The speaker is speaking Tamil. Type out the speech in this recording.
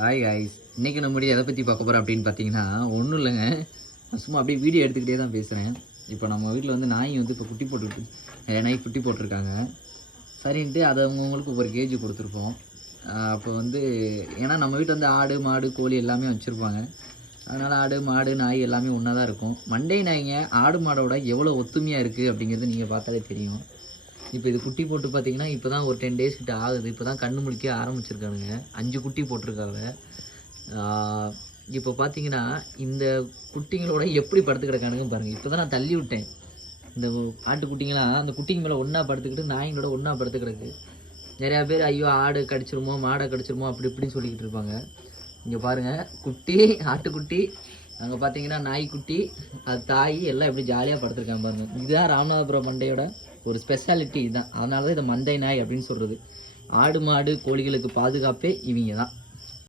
ஹாய் காய்ஸ், இன்றைக்கி நம்முடைய எதை பற்றி பார்க்க போகிறோம் அப்படின்னு பார்த்தீங்கன்னா ஒன்றும் இல்லைங்க. சும்மா அப்படியே வீடியோ எடுத்துக்கிட்டே தான் பேசுகிறேன். இப்போ நம்ம வீட்டில் வந்து நாய் வந்து இப்போ குட்டி போட்டுருக்கு, நாய் குட்டி போட்டிருக்காங்க. சரின்ட்டு அதை அவங்களுக்கு ஒரு கேஜி கொடுத்துருப்போம். அப்போ வந்து ஏன்னா நம்ம வீட்டில் வந்து ஆடு மாடு கோழி எல்லாமே வச்சுருப்பாங்க. அதனால் ஆடு மாடு நாய் எல்லாமே ஒன்றா தான் இருக்கும். மண்டை நாய்ங்க ஆடு மாடோட எவ்வளோ ஒத்துமையாக இருக்குது அப்படிங்கிறது நீங்கள் பார்த்தாலே தெரியும். இப்போ இது குட்டி போட்டு பார்த்தீங்கன்னா இப்போ தான் ஒரு 10 days கிட்ட ஆகுது. இப்போ தான் கண்ணு முழிக்க ஆரம்பிச்சிருக்கானுங்க. 5 குட்டி போட்டிருக்காங்க. இப்போ பார்த்தீங்கன்னா இந்த குட்டிங்களோட எப்படி படுத்து கிடக்கானுங்க பாருங்கள். இப்போ தான் நான் தள்ளி விட்டேன். இந்த ஆட்டுக்குட்டிங்களாம் அந்த குட்டிங்க மேலே ஒன்றா படுத்துக்கிட்டு நாய்ங்களோட ஒன்றா படுத்து கிடக்கு. நிறையா பேர் ஐயோ ஆடு கடிச்சிருமோ மாடை கடிச்சிருமோ அப்படி இப்படின்னு சொல்லிக்கிட்டு இருப்பாங்க. இங்கே பாருங்கள், குட்டி ஆட்டுக்குட்டி, அங்கே பார்த்தீங்கன்னா நாய்க்குட்டி, அது தாய் எல்லாம் எப்படி ஜாலியாக படுத்துருக்காங்க பாருங்கள். இதுதான் ராமநாதபுரம் மண்டையோட ஒரு ஸ்பெஷாலிட்டி இதுதான். அதனால தான் இதை மந்தை நாய் அப்படின்னு சொல்கிறது. ஆடு மாடு கோழிகளுக்கு பாதுகாப்பே இவங்க தான்.